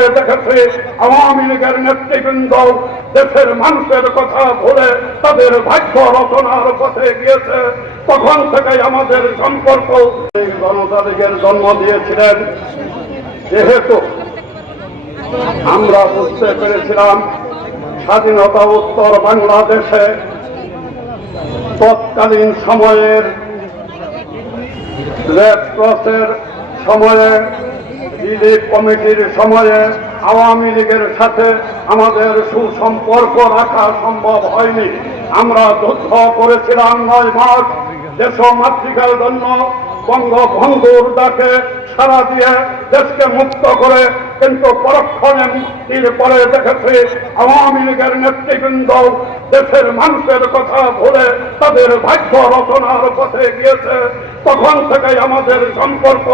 পরে দেখেছে, আওয়ামী লীগের নেতৃবৃন্দ দেশের মানুষের কথা ভুলে তাদের ভাগ্য রচনার পথে গিয়েছে। তখন থেকে আমাদের সম্পর্ক। জনতা লীগের জন্ম দিয়েছিলেন, যেহেতু আমরা বুঝতে পেরেছিলাম স্বাধীনতা উত্তর বাংলাদেশে তৎকালীন সময়ের রেড ক্রসের সময়ে রিলিফ কমিটির সময়ে আওয়ামী লীগের সাথে আমাদের সুসম্পর্ক রাখা সম্ভব হয়নি। আমরা যুদ্ধ করেছিলাম নয় মাস দেশ মাতৃকার জন্য। বঙ্গভঙ্গুর ডাকে সারা দিয়ে দেশকে মুক্ত করে কিন্তু পরক্ষণে মুক্তির পরে দেখেছে আওয়ামী লীগের নেতৃবৃন্দ, দেশের মানুষের কথা ভুলে তাদের ভাগ্য রচনার পথে গিয়েছে। তখন থেকে আমাদের সম্পর্ক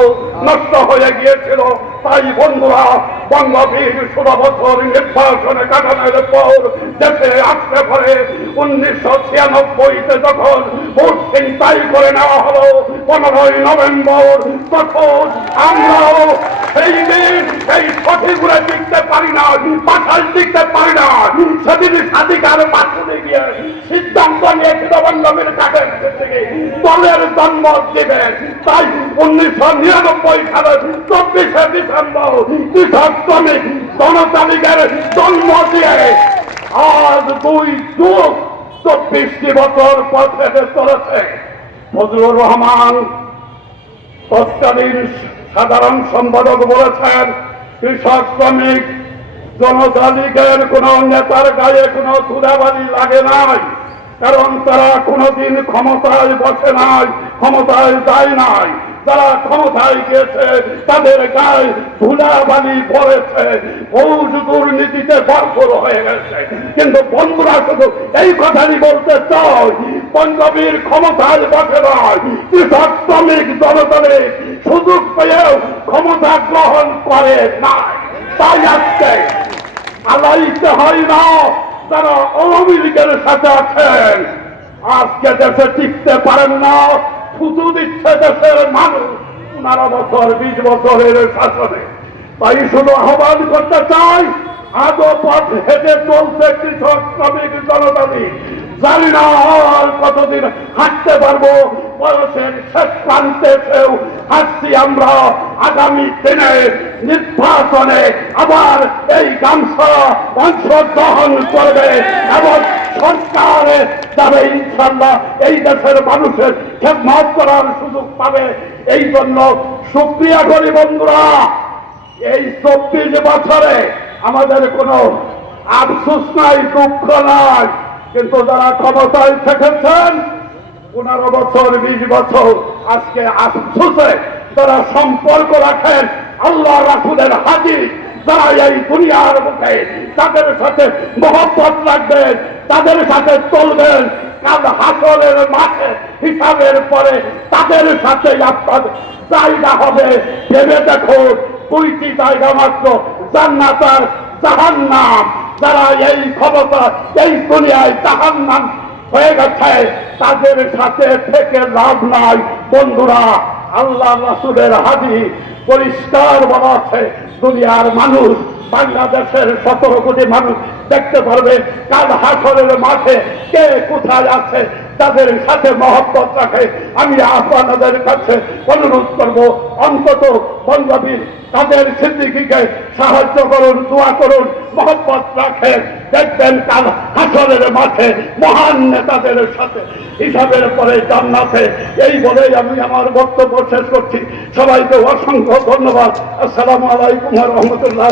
নষ্ট হয়ে গিয়েছিল। তাই বন্ধুরা, বঙ্গবীর ষোলো বছর নির্বাচনে কাটানোর পর দেশে আসতে পারে উনিশশো ছিয়ানব্বইতে যখন ভোট চিন্তাই করে নেওয়া হলো, পনেরোই নভেম্বর, তখন আমরাও সেই দিন সেই সঠিকগুলো লিখতে পারি না পাঠাল লিখতে পারি না। সেদিন স্বাধিকার পাঠনে গিয়ে সিদ্ধান্ত নিয়েছিল বঙ্গবীর কাঠের থেকে দলের জন্ম দেবে। তাই উনিশশো নিরানব্বই সালের চব্বিশে ডিসেম্বর কৃষক শ্রমিক জনতালিগের জন্ম দিয়ে আজ দুই যুগ চব্বিশটি বছর পর থেকে চলেছে। ফজলুর রহমান, তৎকালীন সাধারণ সম্পাদক বলেছেন, কৃষক, শ্রমিক জনতা লীগের কোন নেতার গায়ে কোনো তুলাবালি লাগে নাই, কারণ তারা কোনোদিন ক্ষমতায় বসে নাই, ক্ষমতায় যায় নাই। যারা ক্ষমতায় গিয়েছে, তাদের গায়ে ধুলাবালি পড়েছে। ফৌজ দুর্নীতিতে ভরপুর হয়ে গেছে। কিন্তু বন্ধুরা, শুধু এই কথাই বলতে চাই, পঞ্জাবীর ক্ষমতায় বসে নয়, কৃষক শ্রমিক জনতাদের সুযোগ পেয়েও ক্ষমতা গ্রহণ করে না তাই আজকে আলাইতে হয় না তারা আওয়ামী লীগের সাথে আছেন, আজকে দেশে টিকতে পারেন না। দিচ্ছে দেশের মানুষ বছর বিশ বছরের শাসনে। তাই শুধু আহ্বান করতে চাই পথ হেঁটে চলছে কৃষক, শ্রমিক জানি না কতদিন হাঁটতে পারব, বয়সের শেষ প্রান্তে হাঁটছি আমরা আগামী দিনে। নির্বাচনে আবার এই গামছা অংশগ্রহণ করবে এবং সরকারে যাবে ইনশাল্লাহ এই দেশের মানুষের খেদমত করার সুযোগ পাবে। এই জন্য সুক্রিয়া করি বন্ধুরা, এই চব্বিশ বছরে আমাদের কোনো আফসোস নাই, দুঃখ নাই। কিন্তু যারা ক্ষমতায় থেকেছেন, পনেরো বছর, বিশ বছর আজকে আফসোসে তারা সম্পর্ক রাখেন, আল্লাহ রাসুলের হাজির। যারা এই দুনিয়ার মুখে তাদের সাথে মহব্বত রাখবেন, তাদের সাথে চলবেন। কাল হাসরের মাঠে হিসাবের পরে তাদের সাথে আপনার জায়গা হবে। ভেবে দেখো দুইটি জায়গা মাত্র, জান্নাত আর জাহান্নাম। যারা এই ক্ষমতা, এই দুনিয়ায় জাহান্নাম হয়ে গেছে, তাদের সাথে থেকে লাভ নাই। বন্ধুরা আল্লাহ রাসুলের হাদি পরিষ্কার বলা আছে, দুনিয়ার মানুষ বাংলাদেশের সতেরো কোটি মানুষ দেখতে পারবে কাল হাসরের মাঠে কে কোথায় আছে তাদের সাথে মহব্বত রাখে। আমি আপনাদের কাছে অনুরোধ করব, অন্তত পঞ্জাবী তাদের সিদ্দিকিকে সাহায্য করুন, দোয়া করুন, মহব্বত রাখেন দেখবেন কাল হাসরের মাঠে মহান নেতাদের সাথে হিসাবের পরে জান্নাতে। এই বলেই আমি আমার বক্তব্য শেষ করছি। সবাইকে অসংখ্য ধন্যবাদ। আসসালামু আলাইকুম রহমতুল্লাহ